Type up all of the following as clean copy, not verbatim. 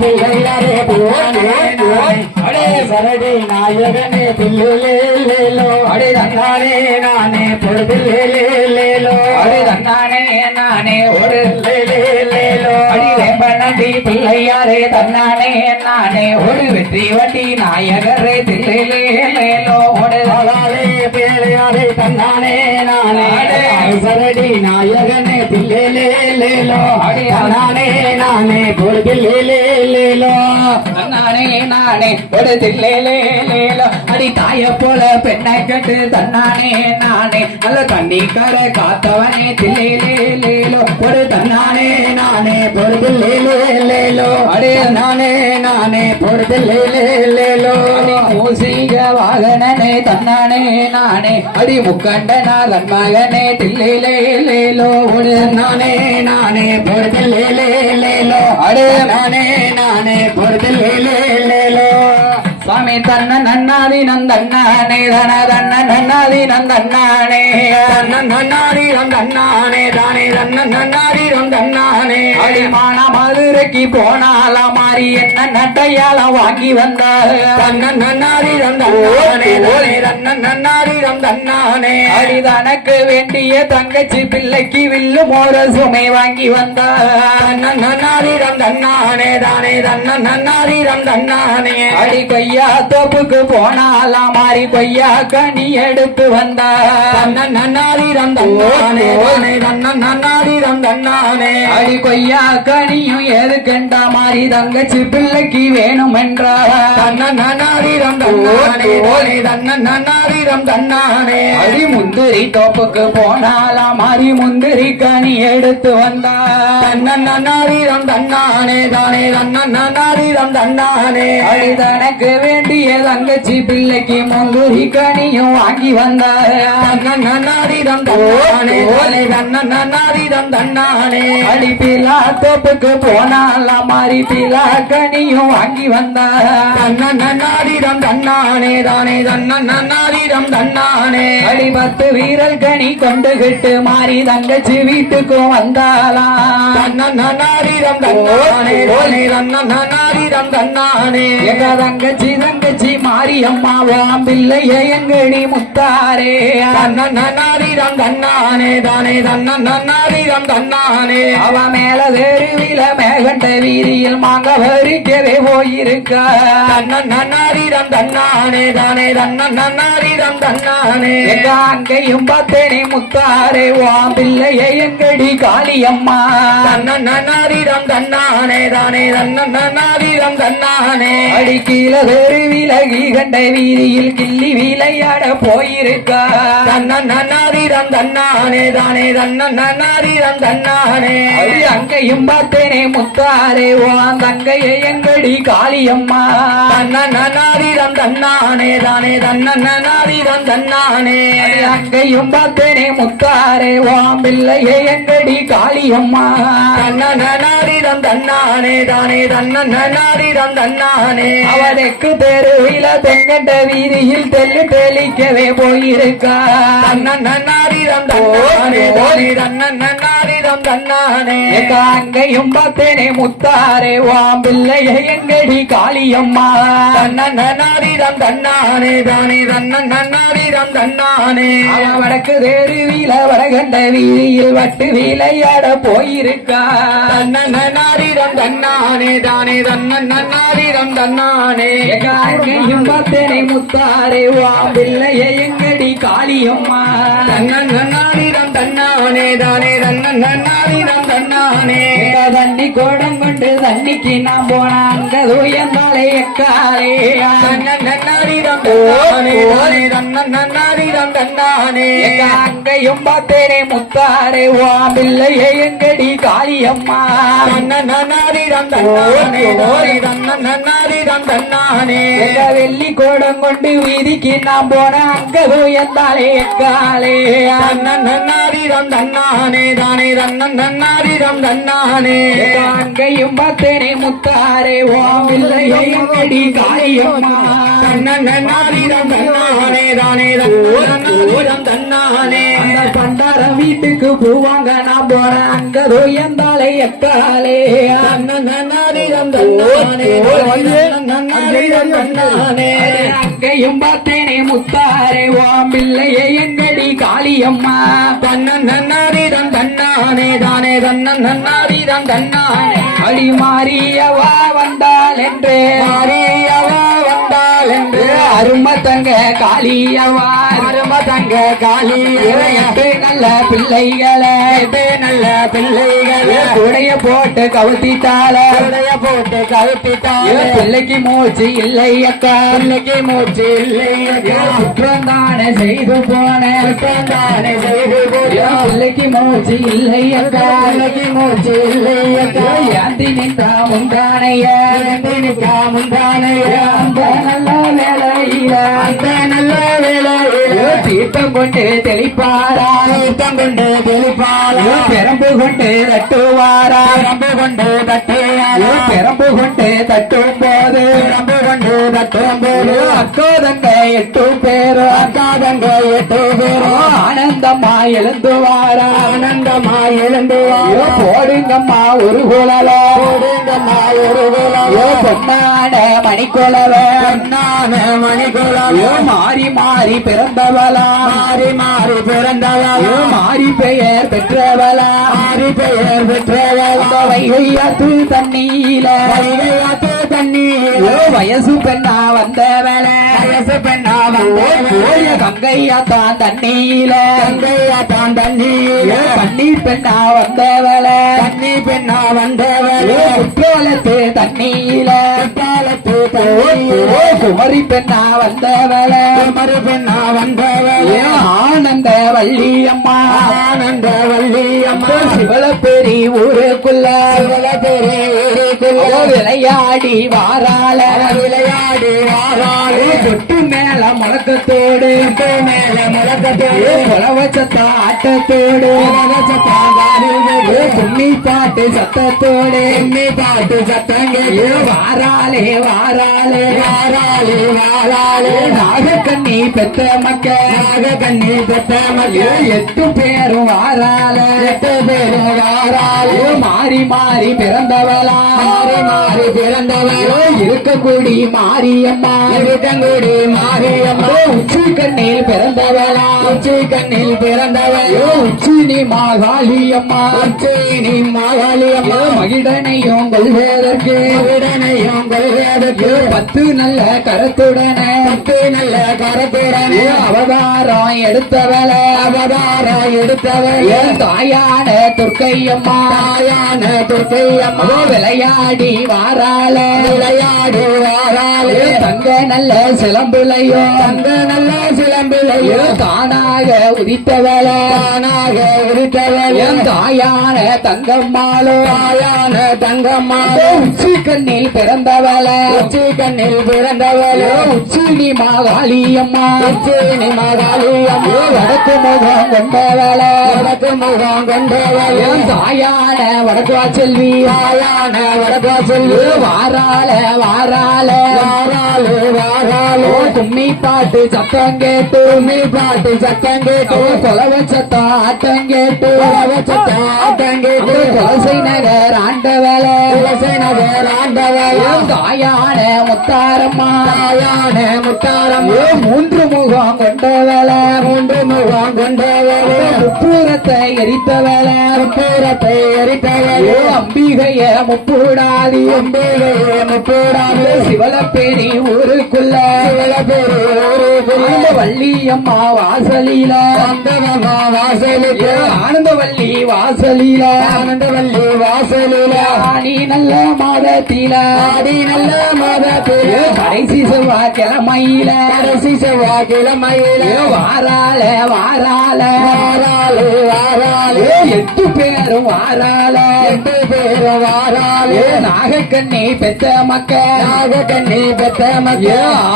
பிள்ளையாரே அடே சரடி நாயகனே பிள்ளையிலேலோ அடே தன்னானே நானே பொழுதிலேலோ அடே தன்னானே நானே ஒரு லேலோ அடி வேம்பனடி பிள்ளையாரே தன்னானே நானே ஒரு வெற்றி வட்டி நாயகரே தில்லேலோ ஒரு பிள்ளையாரே தன்னானே நானே சரடி நாயகனே தில்லேலோ அடி நானே நானே பொழுதிலேலோ தன்னானே நானே ஒரு தில்லேலோ அடி தாய போல பெண்ணை கட்டு தன்னானே நானே நல்ல தண்ணிக்கர காத்தவனே தில்லேலோ ஒரு தன்னானே நானே பொழுதிலேலோ அடே நானே நானே பொழுதிலேலோ மூசிக வாகனனே தன்னானே நானே அடி முக்கண்டனார் மகனே தில்லேலோ ஒரு நானே நானே பொழுதிலேலோ அடே நானே நானே பொழுதிலேலோ சுவாமி தன்ன நன்னாதி நந்தன்னானே தன தன்ன நன்னாதி நந்தன்னானே நன்னாதி நந்தன்னானே தானே தன்ன நன்னாதி நந்தன்னானே அடிமான மதுரைக்கு போனால மாறி என்ன நட்டையால வாங்கி வந்த தன்ன நன்னாதி நந்தன்னானே தன்ன நன்னாதி நந்தன்னானே அடி தனக்கு வேண்டிய தங்கச்சி பிள்ளைக்கு வில்லு மோர சுமை வாங்கி வந்த தன்ன நன்னாதி நந்தன்னானே தானே தன்ன நன்னாதி நந்தன்னானே அடி கையா தோப்புக்கு போனாலாம் மாறி கொய்யா கனி எடுத்து வந்தா நன்னாரிரம் தன்னானே அடி கொய்யா கனியும் எதுக்கண்டா மாறி தங்கச்சி பிள்ளைக்கு வேணும் என்றாரிரம் தன்னானே அடி முந்திரி தோப்புக்கு போனாலாம் மாறி முந்திரி கனி எடுத்து வந்தா நன்னாரிரம் தன்னானே தானே நன்னாரிரம் தன்னானே அடி தனக்கு வேண்டிய தங்கச்சி பிள்ளைக்கு முந்திரி கனியும் வாங்கி வந்தார் தன்னானே அடி பிலா தோப்புக்கு போனாலாம் மாறி பிலா கனியும் வாங்கி வந்தார் தன்னானே தானே தன்னானே அடி 10 வீரல் கனி கொண்டுகிட்டு மாறி தங்கச்சி வீட்டுக்கும் வந்தாலாம் தன்னானே எங்க தங்கச்சி தங்கச்சி மாரியம்மாவாம் பிள்ளைய எங்கடி முத்தாரே நன்னாரிரம் தன்னானே தானே நன்னாரிரம் தன்னானே அவ மேல தெருவில மேகண்ட வீதியில் மாங்க வரிக்கவே போயிருக்கா நன்னாரிரம் தன்னானே தானே நன்னாரிரம் தன்னானே எங்க அங்கேயும் பார்த்தேனே முத்தாரே வாம் பிள்ளைய எங்கடி காளியம்மா நன்னாரிரம் தன்னானே தானே நன்னாரிரம் தன்னானே அடி கீழ விலகி கண்ட வீதியில் கிள்ளி விளையாட போயிருக்கா நன்னாரிரம் தன்னானே தானே நன்னாரிரம் தன்னானே அடி அங்கேயும் பார்த்தேனே முத்தாரே வான் தங்கையை எங்கடி காளியம்மா நன்னாரிரம் தன்னானே தானே நன்னாரிரம் தன்னானே அடி அங்கேயும் பார்த்தேனே முத்தாரே வான் பிள்ளையை எங்கடி காளியம்மா நன்னாரிரம் தன்னானே தானே நன்னாரிரம் தன்னானே அவனுக்கு தெருவில தெங்கண்ட வீதியில் தெல்லு தெளிக்கவே போயிருக்கா நன்னாரிரம் தன்னானே அங்கேயும் பார்த்தேனே முத்தாரே வாம் பிள்ளைய எங்கடி காளியம்மா நன்னாரிரம் தன்னானே தானே நன்னாரிரம் தன்னானே வடக்கு தெருவில வடகண்ட வீதியில் வட்டு விளையாட போயிருக்கா நன்னாரிரம் தன்னானே தானே நன்னாரிரம் தன்னானே அங்கேயும் பார்த்தேனே முத்தாரே வாம் பிள்ளைய எங்கடி காளியம்மா நன்னாரிரம் தன்னானே தானே நன்னாரிரம் தன்னானே தண்ணி கோடம் கொண்டு தண்ணிக்கு நான் போனா அங்க உயர்ந்தாலே எக்காலே நன்னாரிரம் நன்னாரிரம் தன்னானே அங்கேயும் பார்த்தேனே முத்தாரே வாம் பிள்ளைய எங்கடி காளியம்மா நன்னாரிரம் நன்னாரிரம் தன்னானே வெள்ளி கோடம் கொண்டு வீதிக்கு நான் போன அங்க உயர்ந்தாலே எக்காலே நன்னாரிரம் தன்னானே தானே நன்னாரிரம் தன்னானே அங்கேயும் பார்த்தேனே முத்தாரே முத்தாரே ஓம் பிள்ளையை எங்கடி காளியம்மா தன்னன்னாரீரம் தன்னானே தானே ஓரம் தன்னானே அந்த பண்டார வீட்டுக்கு போவாங்க நான் போறேன் அங்க தோயந்தாலே எக்காலே தன்னன்னாரீரம் தன்னானே நன்னாரீரம் தன்னானே அங்கையும் பார்த்தேனே முத்தாரே ஓம் பிள்ளையை எங்கடி காளியம்மா தன்னன்னாரீரம் தன்னானே தானே தன்னன்னாரீரம் தன்னானே அடி மாறியவா வந்தாள் என்று மாறியவா வந்தாள் என்று அரும தங்க காளியவா அரும தங்க காளி எட்டு நல்ல பிள்ளைகளை எட்டு நல்ல பிள்ளைகளை குடைய போட்டு கவுத்திட்டாள குடைய போட்டு கவுத்திட்டாள பிள்ளைக்கு மூச்சு இல்லை அக்கா பிள்ளைக்கு மூச்சு இல்லை அக்கா குற்றம் தானே செய்து போன குற்றம் தானே செய்து போன பிள்ளைக்கு மூச்சு இல்லை அக்கா பிள்ளைக்கு மூச்சு இல்லை அக்கா ஏந்தி நின்றா முந்தானைய ஏந்தி நின்றா முந்தானைய அந்த நல்ல வேலையில அந்த நல்ல வேலையில தீர்த்தம் கொண்டு தெளிப்பாரா தீர்த்தம் கொண்டு தெளிப்பாரா பெரம்பு கொண்டு தட்டுவாரா பெரம்பு கொண்டு தட்டுவாரா பெரம்பு கொண்டு தட்டும் போது பெரம்பு கொண்டு தட்டும் போது அக்கோதங்க 8 பேரும் அக்காதங்க 8 பேரும் ஆனந்தம்மா எழுந்துவாரா ஆனந்தம்மா எழுந்துவாரா போடுங்கம்மா ஒரு குழல போடுங்கம்மா ஒரு குழல பொன்னான மணிக்குழல பொன்னான மணிக்குழல மாறி மாறி பிறந்தவளா மாறி மாறி பிறந்தவளா மாறி பெயர் பெற்றவளா மாறி பெயர் பெற்றவளா வைகையாத்து தண்ணீல வைகையாத்து தண்ணீல வயசு பெண்ணா வந்தவள வயசு பெண்ணா வந்த கங்கையாத்தான் தண்ணீல கங்கையாத்தான் தண்ணீல கண்ணீர் பெண்ணா வந்தவள கண்ணீர் பெண்ணா வந்தவள குற்றாலத்து தண்ணீல குற்றாலத்து தண்ணீல குமரி பெண்ணா வந்தவள குமரி பெண்ணா வந்தவள ஆனந்த வள்ளியம்மா ஆனந்த வள்ளியம்மா சிவலப்பேரி ஊருக்குள்ள சிவலப்பேரி ஊருக்குள்ள விளையாடி வாராள விளையாடி வாராள தொட்டு மேல முழக்கத்தோடு மேல முழக்கத்தோடு புலவச்சத்தா ஆட்டத்தோடு கும்மி பாட்டு சத்தத்தோடு கும்மி பாட்டு சத்தங்க வாராளே வாராளே வாராளே வாராளே நாகக்கண்ணி பெத்த மக்க நாகக்கண்ணி பெத்த மக்க 8 பேரும் வாராள 8 பேரும் வாராளே மாறி மாறி பிறந்தவளா மாறி மாறி பிறந்தவளோ இருக்கக்கூடி மாரியம்மா இருக்கங்குடி மாரியம்மா உச்சி கண்ணில் பிறந்தவளா உச்சி கண்ணில் பிறந்தவளோ உச்சினி மாகாளியம்மா உச்சினி மாகாளியம்மா மகிடனையும் கொள்வதற்கு மகிடனையும் கொள்வதற்கு 10 நல்ல கரத்துடனே 10 நல்ல கரத்துடனே அவதாரம் எடுத்தவள அவதாரம் எடுத்தவள தாயான துர்க்கையம்மா தாயான துர்க்கையம்மா விளையாடி வாராள விளையாடி வாராள தங்க நல்ல சிலம்பிளையோ தங்க நல்ல சிலம்பிளையோ தானாக உதித்தவள தானாக உதித்தவள தாயான தங்கம்மாளோ தாயான தங்கம்மாளோ உச்சி கண்ணில் பிறந்தவள உச்சி கண்ணில் பிறந்தவளோ உச்சினி மாகாளியம்மா உச்சினி மாகாளியம்மா வடக்கு முகம் கொண்டவள வடக்கு முகம் கொண்டவள தாயான வடக்குவா செல்வி தாயான வடக்குவா செல்வி வாராள வாராள வாராளு வாராளு கும்மி பாட்டு சத்தம் கேட்டு கும்மி பாட்டு சத்தம் கேட்டு கொலவ சத்தம் ஆட்டம் கேட்டு கொலவ சத்தம் ஆட்டம் கேட்டு குலசை நகர் ஆண்டவள குலசை நகர் ஆண்டவள தாயான முத்தாரம்மா தாயான முத்தாரம்மா 3 முகம் கொண்டவள 3 முகம் கொண்டவள முப்பூரத்தை எரித்தவள முப்பூரத்தை எரித்தவள அம்பிகைய முப்பூடாதி அம்பிகைய முப்பூடாதி சிவலப்பேரி ஊருக்குள்ள சிவலப்பேரி ஊருக்குள்ள வள்ளியம்மா வாசலில ஆனந்தம்மா வாசலில ஆனந்தவள்ளி வாசலில ஆனந்தவள்ளி வாசலில ஆடி நல்ல மாதத்தில ஆடி நல்ல மாதத்தில கடைசி செவ்வாய்க்கிழமையில கடைசி செவ்வாய்க்கிழமையில வாராள வாராள வாராள வாராள 8 பேரும் வாராள 8 பேரும் வாராள நாகக்கண்ணி பெத்த மக்க நாகக்கண்ணி பெத்த மக்க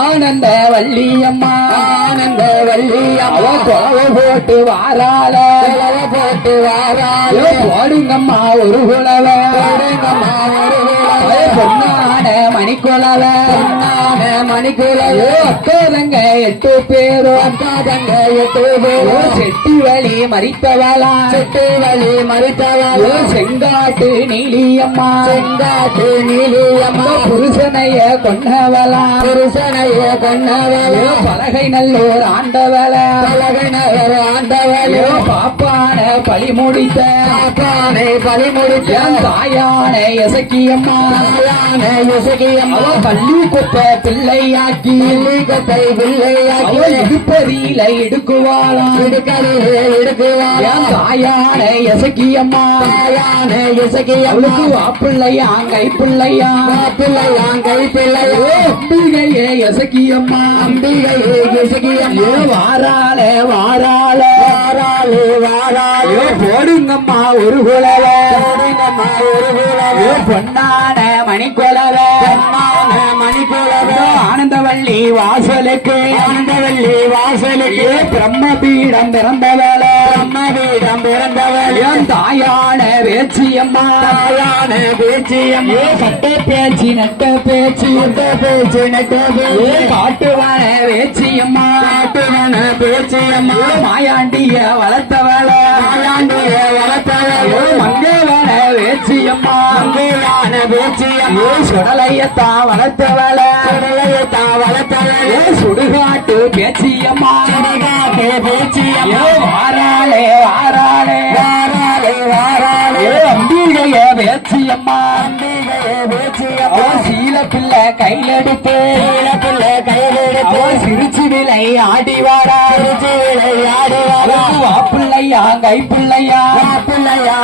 ஆனந்த வள்ளியம்மா ஆனந்த வள்ளியம்மா கொலவை போட்டு வாராள கொலவை போட்டு வாராள போடுங்கம்மா ஒரு குலவ போடுங்கம்மா ஒரு குலவ பொன்னான மணிக்குலவ பொன்னான மணிக்குலவ அக்காதங்க 8 பேரும் அக்காதங்க 8 பேரும் செட்டி வழி மறித்தவளா செட்டி வழி மறித்தவளா செங்காட்டு நீலியம்மா செங்காட்டு நீலியம்மா புருஷனைய கொன்னவளா புருஷனைய கொன்னவளா பலகை நல்லோர் ஆண்டவள பலகை நல்லோர் ஆண்டவளோ பாப்பான பழி முடித்த பாப்பானை பழி முடித்த தாயான எசக்கியம்மா தாயான எசக்கியம்மா பள்ளி கொப்ப பிள்ளையாக்கி கொப்பை பிள்ளையாக்கி இடுப்பதியில இடுக்குவாளா இடுக்கரிலே இடுக்குவாளா தாயான எசக்கியம்மா தாயான எசக்கியம்மாவுக்கு வாப்பிள்ளையா கை பிள்ளையா பிள்ளையா கை பிள்ளையோ அம்பிகையே எசக்கியம்மா அம்பிகையே எசக்கியம்மா வாராளே வாராளே வாராளே வாராளே போடுங்கம்மா ஒரு குலவ போடுங்கம்மா ஒரு குலவ பொன்னான மணிக்குலவ பொன்னான மணிக்குலவ ஆனந்தவள்ளி வாசலுக்கு ஆனந்தவள்ளி வாசலுக்கு பிரம்மபீடம் பிறந்தவள பிரம்மபீடம் பிறந்தவள் தாயான பேச்சியம்மா தாயான பேச்சியம்மா சட்ட பேச்சு நட்ட பேச்சு நட்ட பேச்சு நட்ட பேச்சு காட்டுவான பேச்சியம்மா காட்டுவான பேச்சியம்மா மாயாண்டிய வளர்த்தவள மாயாண்டிய வளர்த்தவள மங்களான பேச்சியம்மா மங்களான பேச்சியம்மா சுடலையத்தா வளர்த்தவள சுடலையத்தா வளர்த்தவள சுடுகாட்டு பேச்சியம்மா சுடுகாட்டு பேச்சியம்மா வாராளே வாராளே வாராளே வாராளே அம்பிகைய பேச்சியம்மா அம்பிகைய பேச்சியம்மா சீல பிள்ளை கையிலெடுத்து சீல பிள்ளை கையிலெடுத்து சிரிச்சு விலை ஆடி வாரா சிரிச்சு விலை ஆடி வாரா வாப்பிள்ளையா கை பிள்ளையா பிள்ளையா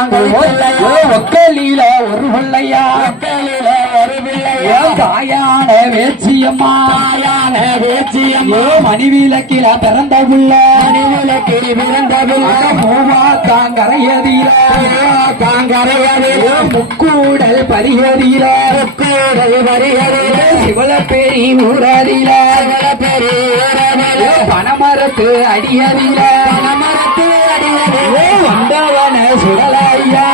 ஒக்கலில ஒரு பிள்ளையா ஒக்கலில ஒரு பிள்ளையா தாயான வேச்சியம்மா தாயான வேச்சியம்மா மணிவிலக்கில பிறந்த புள்ள மணிவிலக்கில் பிறந்த புள்ள பூவா தாங்கரையதில தாங்கரையதில முக்கூடல் பரிகதில முக்கூடல் பரிகதில சிவலப்பேரி ஊரதில சிவலப்பேரி ஊரதில பனமரத்து அடியதில பனமரத்து அடியதில வந்தவன சுடலையா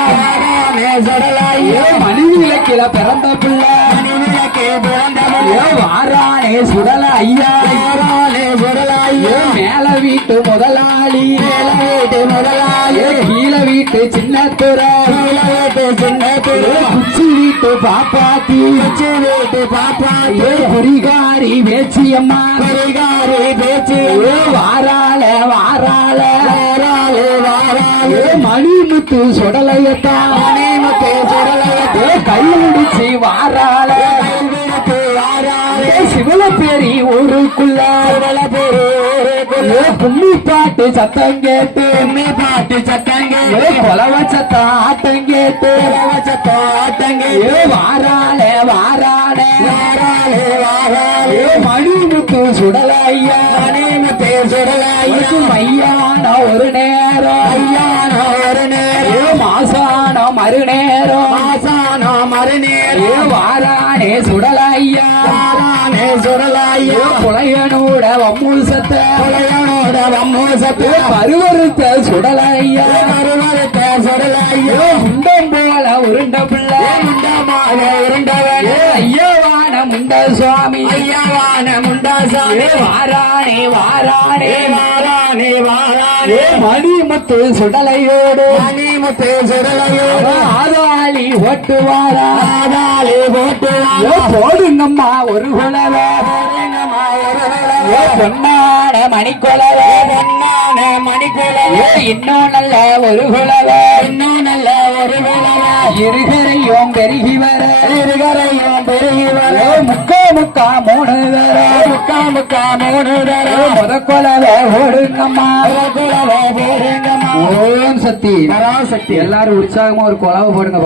சுடலையா மணிவிலக்கில பிறந்த புள்ள மணிவிலக்கில் பிறந்த புள்ள வாரானே சுடல ஐயா வாரானே சுடல ஐயா மேல வீட்டு முதலாளி மேல வீட்டு முதலாளி கீழ வீட்டு சின்னத்துறை கீழ வீட்டு சின்னத்துறை குச்சி வீட்டு பாப்பாத்தி குச்சி வீட்டு பாப்பாத்தி குறிகாரி பேச்சியம்மா குறிகாரி பேச்சி வாராள வாராள வாராளே வாராளே மணிமுத்து சுடலையத்தா மணிமுத்து சுடலையத்தா கைவிடுச்சு வாராள கைவிடுச்சு வாராளே சிவலப்பேரி ஊருக்குள்ள சிவலப்பேரி ஊருக்குள்ள கும்மி பாட்டு சத்தம் கேட்டு கும்மி பாட்டு சத்தம் கேட்டு கொலவ சத்தம் ஆட்டம் கேட்டு கொலவ சத்தம் ஆட்டம் கேட்டு வாராளே வாராளே வாராளே வாராளே மணிமுத்து சுடலையா மணிமுத்து சுடலையா மையான ஒரு நேரம் ஐயான ஒரு நேரம் மாசான மறுநேரம் மாசான மறுநேரம் வாரானே சுடலையா வாரானே சுடலையா புலையனோட வம்மூசத்த புலையனோட வம்மூசத்த பருவருத்த சுடலையா பருவருத்த சுடலையா முண்டம் போல உருண்ட பிள்ளை முண்டமான உருண்டவன் ஐயவான முண்ட சுவாமி ஐயவான முண்ட சுவாமி வாரானே வாரானே வாரானே வாரானே மணிமுத்து சுடலையோடு மணிமுத்து சுடலையோடு ஆதாளி ஓட்டுவாரா ஆதாளி ஓட்டுவாரா போடுங்கம்மா ஒரு குலவ போடுங்கம்மா ஒரு குலவ பொன்னான மணிக்குலவ பொன்னான மணிக்குலவ இன்னும் நல்ல ஒரு குலவ இன்னும் நல்ல ஒரு குலவ இருகரையும் பெருகி வர இருகரையும் பெருகி வர முக்கா முக்கா மூணு வர முக்கா முக்கா மூணு வர முத குலவ ஓடுங்கம்மா குலவ போடுங்கம்மா ஓம் சக்தி பராசக்தி எல்லாரும் உற்சாகமா ஒரு குலவ போடுங்க.